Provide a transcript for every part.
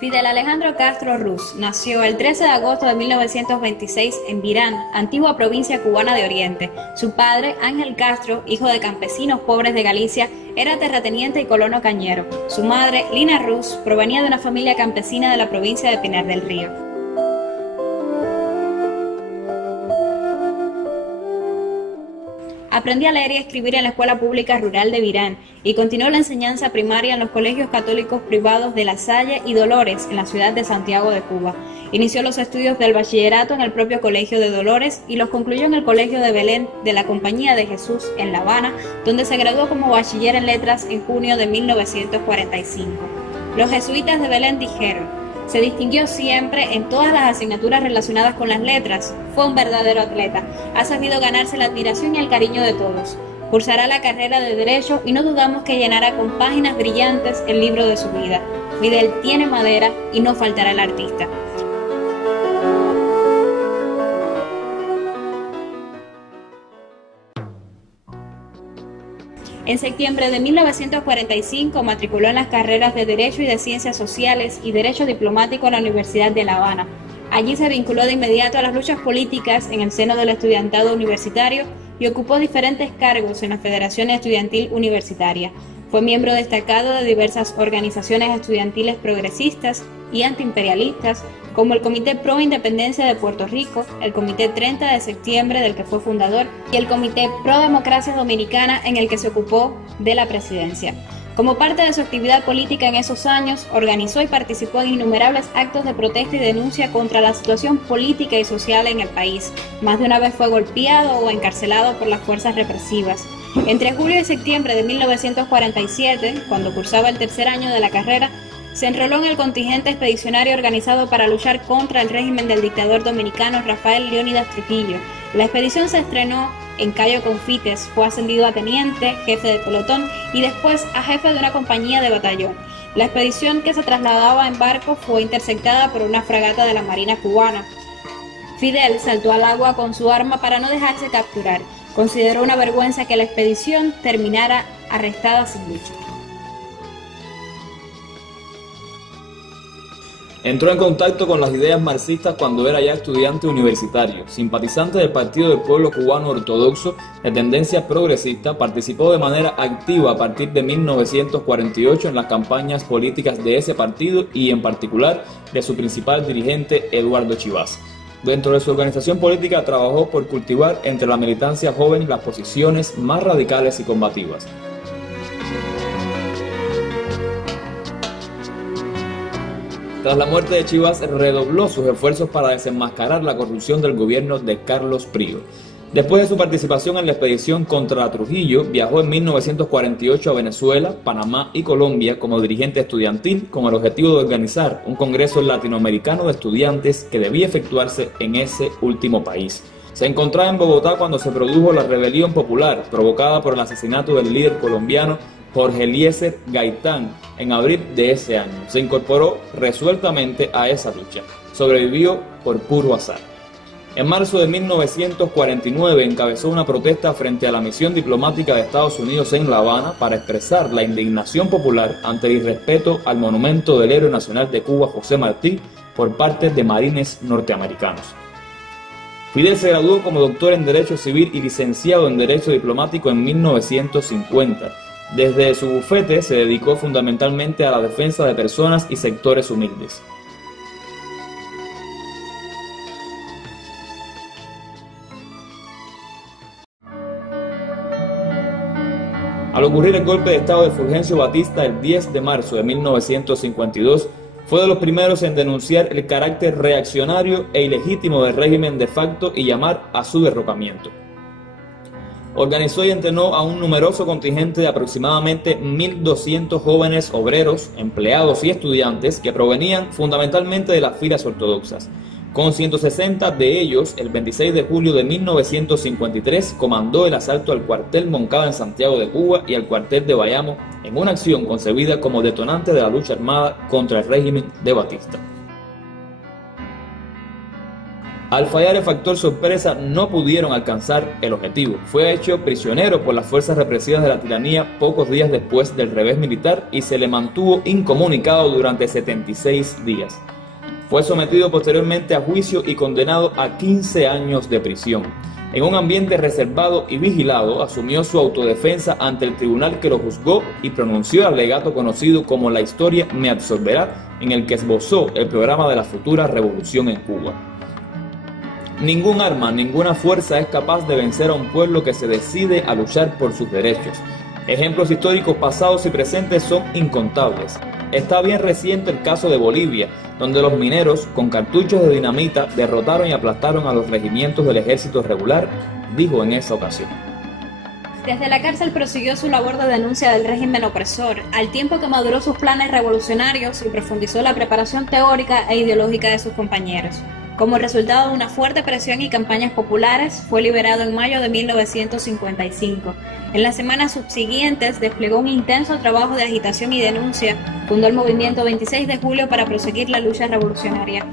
Fidel Alejandro Castro Ruz nació el 13 de agosto de 1926 en Virán, antigua provincia cubana de Oriente. Su padre, Ángel Castro, hijo de campesinos pobres de Galicia, era terrateniente y colono cañero. Su madre, Lina Ruz, provenía de una familia campesina de la provincia de Pinar del Río. Aprendió a leer y escribir en la Escuela Pública Rural de Virán y continuó la enseñanza primaria en los colegios católicos privados de La Salle y Dolores en la ciudad de Santiago de Cuba. Inició los estudios del bachillerato en el propio Colegio de Dolores y los concluyó en el Colegio de Belén de la Compañía de Jesús en La Habana, donde se graduó como bachiller en letras en junio de 1945. Los jesuitas de Belén dijeron: se distinguió siempre en todas las asignaturas relacionadas con las letras. Fue un verdadero atleta. Ha sabido ganarse la admiración y el cariño de todos. Cursará la carrera de Derecho y no dudamos que llenará con páginas brillantes el libro de su vida. Fidel tiene madera y no faltará el artista. En septiembre de 1945 matriculó en las carreras de Derecho y de Ciencias Sociales y Derecho Diplomático en la Universidad de La Habana. Allí se vinculó de inmediato a las luchas políticas en el seno del estudiantado universitario y ocupó diferentes cargos en la Federación Estudiantil Universitaria. Fue miembro destacado de diversas organizaciones estudiantiles progresistas y antiimperialistas, como el Comité Pro Independencia de Puerto Rico, el Comité 30 de Septiembre, del que fue fundador, y el Comité Pro Democracia Dominicana, en el que se ocupó de la presidencia. Como parte de su actividad política en esos años, organizó y participó en innumerables actos de protesta y denuncia contra la situación política y social en el país. Más de una vez fue golpeado o encarcelado por las fuerzas represivas. Entre julio y septiembre de 1947, cuando cursaba el tercer año de la carrera, se enroló en el contingente expedicionario organizado para luchar contra el régimen del dictador dominicano Rafael Leónidas Trujillo. La expedición se estrenó en Cayo Confites, fue ascendido a teniente, jefe de pelotón y después a jefe de una compañía de batallón. La expedición, que se trasladaba en barco, fue interceptada por una fragata de la Marina cubana. Fidel saltó al agua con su arma para no dejarse capturar. Consideró una vergüenza que la expedición terminara arrestada sin lucha. Entró en contacto con las ideas marxistas cuando era ya estudiante universitario. Simpatizante del Partido del Pueblo Cubano Ortodoxo de tendencia progresista, participó de manera activa a partir de 1948 en las campañas políticas de ese partido y en particular de su principal dirigente, Eduardo Chivas. Dentro de su organización política trabajó por cultivar entre la militancia joven las posiciones más radicales y combativas. Tras la muerte de Chivas, redobló sus esfuerzos para desenmascarar la corrupción del gobierno de Carlos Prigo. Después de su participación en la expedición contra Trujillo, viajó en 1948 a Venezuela, Panamá y Colombia como dirigente estudiantil con el objetivo de organizar un congreso latinoamericano de estudiantes que debía efectuarse en ese último país. Se encontraba en Bogotá cuando se produjo la rebelión popular provocada por el asesinato del líder colombiano Jorge Eliezer Gaitán en abril de ese año. Se incorporó resueltamente a esa lucha. Sobrevivió por puro azar. En marzo de 1949 encabezó una protesta frente a la misión diplomática de Estados Unidos en La Habana para expresar la indignación popular ante el irrespeto al monumento del héroe nacional de Cuba, José Martí, por parte de marines norteamericanos. Fidel se graduó como doctor en Derecho Civil y licenciado en Derecho Diplomático en 1950. Desde su bufete se dedicó fundamentalmente a la defensa de personas y sectores humildes. Al ocurrir el golpe de estado de Fulgencio Batista el 10 de marzo de 1952, fue de los primeros en denunciar el carácter reaccionario e ilegítimo del régimen de facto y llamar a su derrocamiento. Organizó y entrenó a un numeroso contingente de aproximadamente 1.200 jóvenes obreros, empleados y estudiantes que provenían fundamentalmente de las filas ortodoxas. Con 160 de ellos, el 26 de julio de 1953 comandó el asalto al cuartel Moncada en Santiago de Cuba y al cuartel de Bayamo en una acción concebida como detonante de la lucha armada contra el régimen de Batista. Al fallar el factor sorpresa, no pudieron alcanzar el objetivo. Fue hecho prisionero por las fuerzas represivas de la tiranía pocos días después del revés militar y se le mantuvo incomunicado durante 76 días. Fue sometido posteriormente a juicio y condenado a 15 años de prisión. En un ambiente reservado y vigilado, asumió su autodefensa ante el tribunal que lo juzgó y pronunció el alegato conocido como La historia me absolverá, en el que esbozó el programa de la futura revolución en Cuba. Ningún arma, ninguna fuerza es capaz de vencer a un pueblo que se decide a luchar por sus derechos. Ejemplos históricos pasados y presentes son incontables. Está bien reciente el caso de Bolivia, donde los mineros, con cartuchos de dinamita, derrotaron y aplastaron a los regimientos del ejército regular, dijo en esa ocasión. Desde la cárcel prosiguió su labor de denuncia del régimen opresor, al tiempo que maduró sus planes revolucionarios y profundizó la preparación teórica e ideológica de sus compañeros. Como resultado de una fuerte presión y campañas populares, fue liberado en mayo de 1955. En las semanas subsiguientes desplegó un intenso trabajo de agitación y denuncia, fundó el movimiento 26 de julio para proseguir la lucha revolucionaria.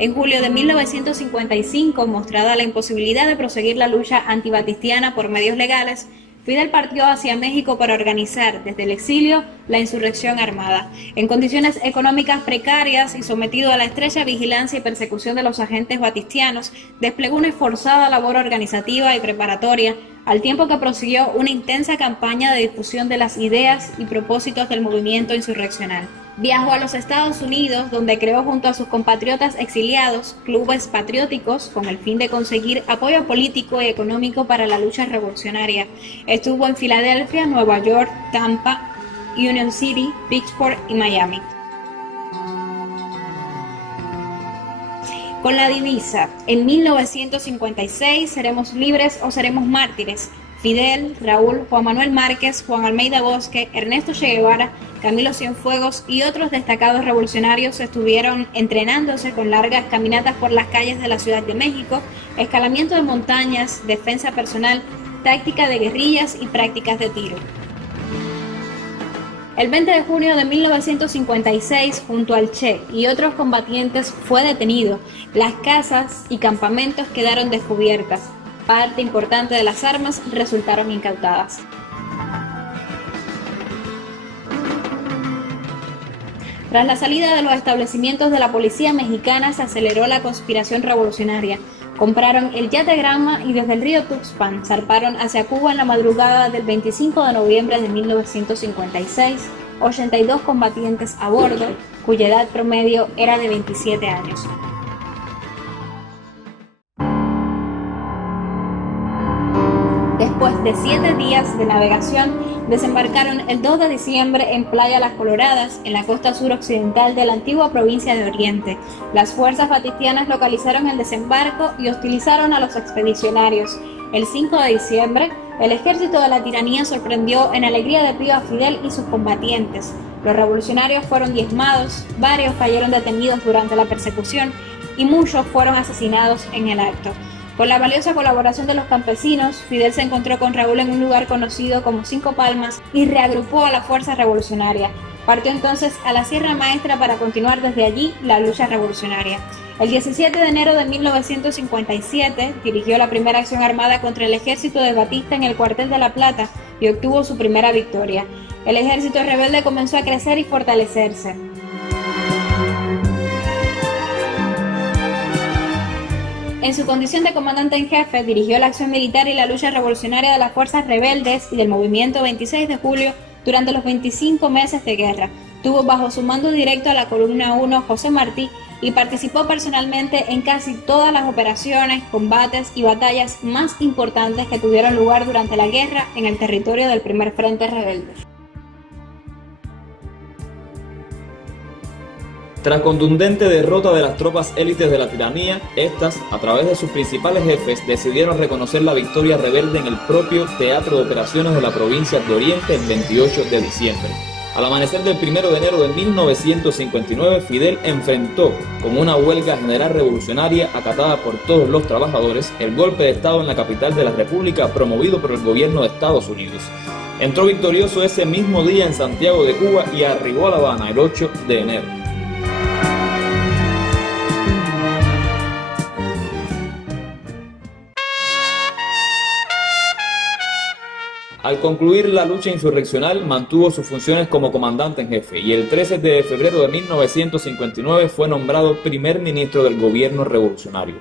En julio de 1955, mostrada la imposibilidad de proseguir la lucha antibatistiana por medios legales, Fidel partió hacia México para organizar, desde el exilio, la insurrección armada. En condiciones económicas precarias y sometido a la estrecha vigilancia y persecución de los agentes batistianos, desplegó una esforzada labor organizativa y preparatoria, al tiempo que prosiguió una intensa campaña de difusión de las ideas y propósitos del movimiento insurreccional. Viajó a los Estados Unidos, donde creó junto a sus compatriotas exiliados clubes patrióticos con el fin de conseguir apoyo político y económico para la lucha revolucionaria. Estuvo en Filadelfia, Nueva York, Tampa, Union City, Pittsburgh y Miami. Con la divisa, en 1956, seremos libres o seremos mártires. Fidel, Raúl, Juan Manuel Márquez, Juan Almeida Bosque, Ernesto Che Guevara, Camilo Cienfuegos y otros destacados revolucionarios estuvieron entrenándose con largas caminatas por las calles de la Ciudad de México, escalamiento de montañas, defensa personal, táctica de guerrillas y prácticas de tiro. El 20 de junio de 1956, junto al Che y otros combatientes, fue detenido. Las casas y campamentos quedaron descubiertas. Parte importante de las armas resultaron incautadas. Tras la salida de los establecimientos de la policía mexicana, se aceleró la conspiración revolucionaria. Compraron el yate Granma y desde el río Tuxpan zarparon hacia Cuba en la madrugada del 25 de noviembre de 1956, 82 combatientes a bordo, cuya edad promedio era de 27 años. Después de 7 días de navegación, desembarcaron el 2 de diciembre en Playa Las Coloradas, en la costa suroccidental de la antigua provincia de Oriente. Las fuerzas batistianas localizaron el desembarco y hostilizaron a los expedicionarios. El 5 de diciembre, el ejército de la tiranía sorprendió en Alegría de Pío a Fidel y sus combatientes. Los revolucionarios fueron diezmados, varios cayeron detenidos durante la persecución y muchos fueron asesinados en el acto. Con la valiosa colaboración de los campesinos, Fidel se encontró con Raúl en un lugar conocido como Cinco Palmas y reagrupó a la fuerza revolucionaria. Partió entonces a la Sierra Maestra para continuar desde allí la lucha revolucionaria. El 17 de enero de 1957 dirigió la primera acción armada contra el ejército de Batista en el cuartel de La Plata y obtuvo su primera victoria. El ejército rebelde comenzó a crecer y fortalecerse. En su condición de comandante en jefe, dirigió la acción militar y la lucha revolucionaria de las fuerzas rebeldes y del movimiento 26 de julio durante los 25 meses de guerra. Tuvo bajo su mando directo a la columna 1 José Martí y participó personalmente en casi todas las operaciones, combates y batallas más importantes que tuvieron lugar durante la guerra en el territorio del primer frente rebelde. Tras contundente derrota de las tropas élites de la tiranía, estas, a través de sus principales jefes, decidieron reconocer la victoria rebelde en el propio Teatro de Operaciones de la provincia de Oriente el 28 de diciembre. Al amanecer del 1 de enero de 1959, Fidel enfrentó, con una huelga general revolucionaria acatada por todos los trabajadores, el golpe de Estado en la capital de la República promovido por el gobierno de Estados Unidos. Entró victorioso ese mismo día en Santiago de Cuba y arribó a La Habana el 8 de enero. Al concluir la lucha insurreccional, mantuvo sus funciones como comandante en jefe y el 13 de febrero de 1959 fue nombrado primer ministro del gobierno revolucionario.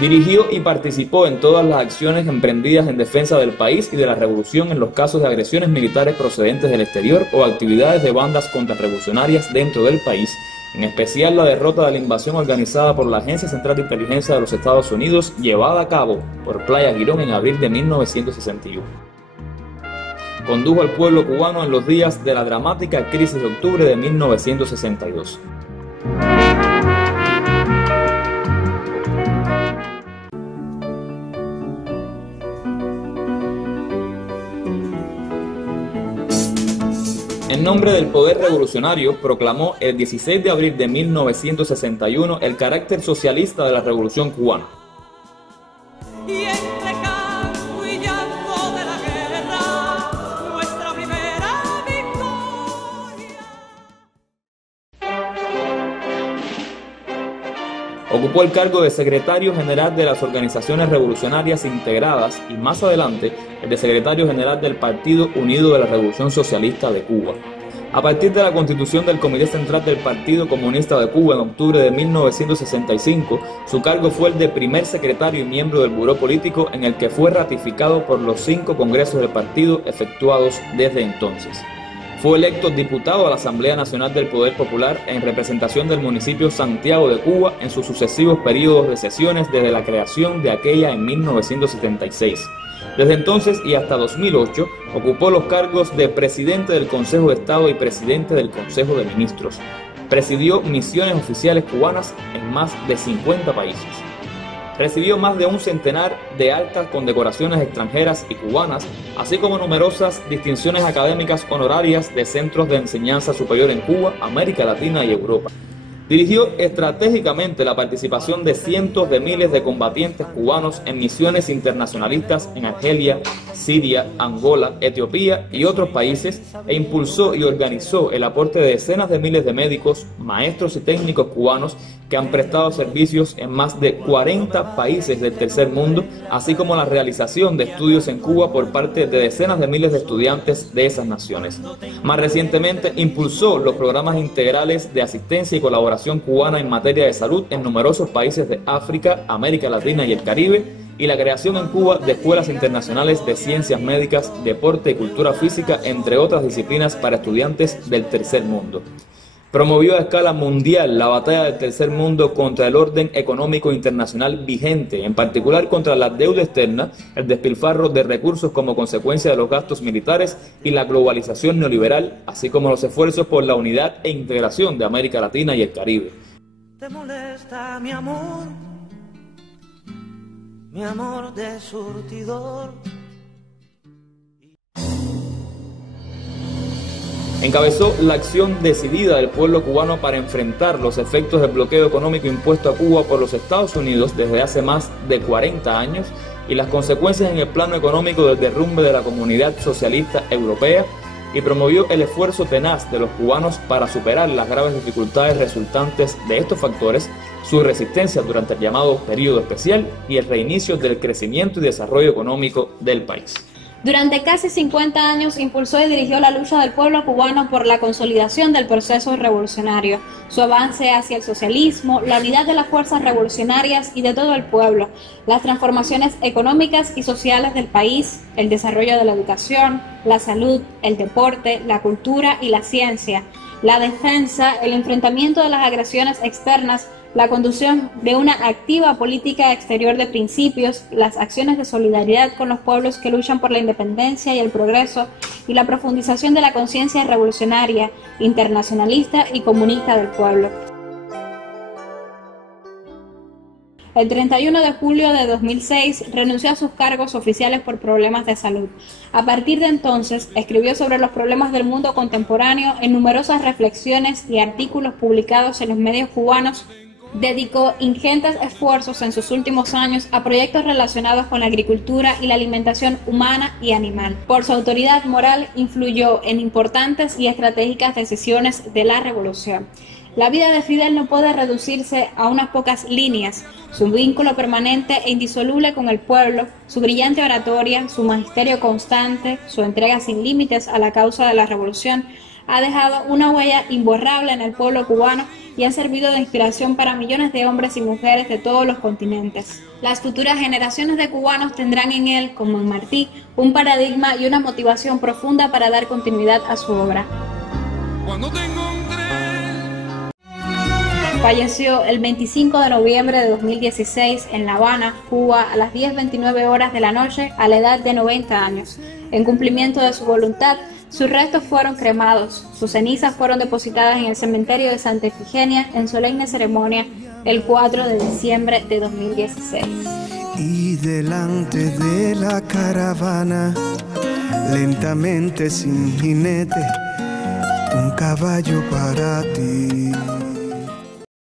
Dirigió y participó en todas las acciones emprendidas en defensa del país y de la revolución en los casos de agresiones militares procedentes del exterior o actividades de bandas contrarrevolucionarias dentro del país, en especial la derrota de la invasión organizada por la Agencia Central de Inteligencia de los Estados Unidos llevada a cabo por Playa Girón en abril de 1961. Condujo al pueblo cubano en los días de la dramática crisis de octubre de 1962. En nombre del poder revolucionario, proclamó el 16 de abril de 1961 el carácter socialista de la Revolución cubana. Ocupó el cargo de secretario general de las organizaciones revolucionarias integradas y más adelante el de secretario general del Partido Unido de la Revolución Socialista de Cuba. A partir de la constitución del Comité Central del Partido Comunista de Cuba en octubre de 1965, su cargo fue el de primer secretario y miembro del Buró Político, en el que fue ratificado por los 5 congresos del partido efectuados desde entonces. Fue electo diputado a la Asamblea Nacional del Poder Popular en representación del municipio Santiago de Cuba en sus sucesivos periodos de sesiones desde la creación de aquella en 1976. Desde entonces y hasta 2008 ocupó los cargos de presidente del Consejo de Estado y presidente del Consejo de Ministros. Presidió misiones oficiales cubanas en más de 50 países. Recibió más de un centenar de altas condecoraciones extranjeras y cubanas, así como numerosas distinciones académicas honorarias de centros de enseñanza superior en Cuba, América Latina y Europa. Dirigió estratégicamente la participación de cientos de miles de combatientes cubanos en misiones internacionalistas en Argelia, Siria, Angola, Etiopía y otros países e impulsó y organizó el aporte de decenas de miles de médicos, maestros y técnicos cubanos que han prestado servicios en más de 40 países del tercer mundo, así como la realización de estudios en Cuba por parte de decenas de miles de estudiantes de esas naciones. Más recientemente impulsó los programas integrales de asistencia y colaboración cubana en materia de salud en numerosos países de África, América Latina y el Caribe, y la creación en Cuba de escuelas internacionales de ciencias médicas, deporte y cultura física, entre otras disciplinas para estudiantes del tercer mundo. Promovió a escala mundial la batalla del tercer mundo contra el orden económico internacional vigente, en particular contra la deuda externa, el despilfarro de recursos como consecuencia de los gastos militares y la globalización neoliberal, así como los esfuerzos por la unidad e integración de América Latina y el Caribe. ¿Te molesta mi amor de surtidor? Encabezó la acción decidida del pueblo cubano para enfrentar los efectos del bloqueo económico impuesto a Cuba por los Estados Unidos desde hace más de 40 años y las consecuencias en el plano económico del derrumbe de la comunidad socialista europea, y promovió el esfuerzo tenaz de los cubanos para superar las graves dificultades resultantes de estos factores, su resistencia durante el llamado Período Especial y el reinicio del crecimiento y desarrollo económico del país. Durante casi 50 años impulsó y dirigió la lucha del pueblo cubano por la consolidación del proceso revolucionario, su avance hacia el socialismo, la unidad de las fuerzas revolucionarias y de todo el pueblo, las transformaciones económicas y sociales del país, el desarrollo de la educación, la salud, el deporte, la cultura y la ciencia, la defensa, el enfrentamiento de las agresiones externas, la conducción de una activa política exterior de principios, las acciones de solidaridad con los pueblos que luchan por la independencia y el progreso, y la profundización de la conciencia revolucionaria, internacionalista y comunista del pueblo. El 31 de julio de 2006 renunció a sus cargos oficiales por problemas de salud. A partir de entonces, escribió sobre los problemas del mundo contemporáneo en numerosas reflexiones y artículos publicados en los medios cubanos dedicó ingentes esfuerzos en sus últimos años a proyectos relacionados con la agricultura y la alimentación humana y animal. Por su autoridad moral, influyó en importantes y estratégicas decisiones de la revolución. La vida de Fidel no puede reducirse a unas pocas líneas. Su vínculo permanente e indisoluble con el pueblo, su brillante oratoria, su magisterio constante, su entrega sin límites a la causa de la revolución, ha dejado una huella imborrable en el pueblo cubano y ha servido de inspiración para millones de hombres y mujeres de todos los continentes. Las futuras generaciones de cubanos tendrán en él, como en Martí, un paradigma y una motivación profunda para dar continuidad a su obra. Falleció el 25 de noviembre de 2016 en La Habana, Cuba, a las 10:29 horas de la noche, a la edad de 90 años. En cumplimiento de su voluntad, sus restos fueron cremados, sus cenizas fueron depositadas en el cementerio de Santa Efigenia en solemne ceremonia el 4 de diciembre de 2016. Y delante de la caravana, lentamente sin jinete, un caballo para ti.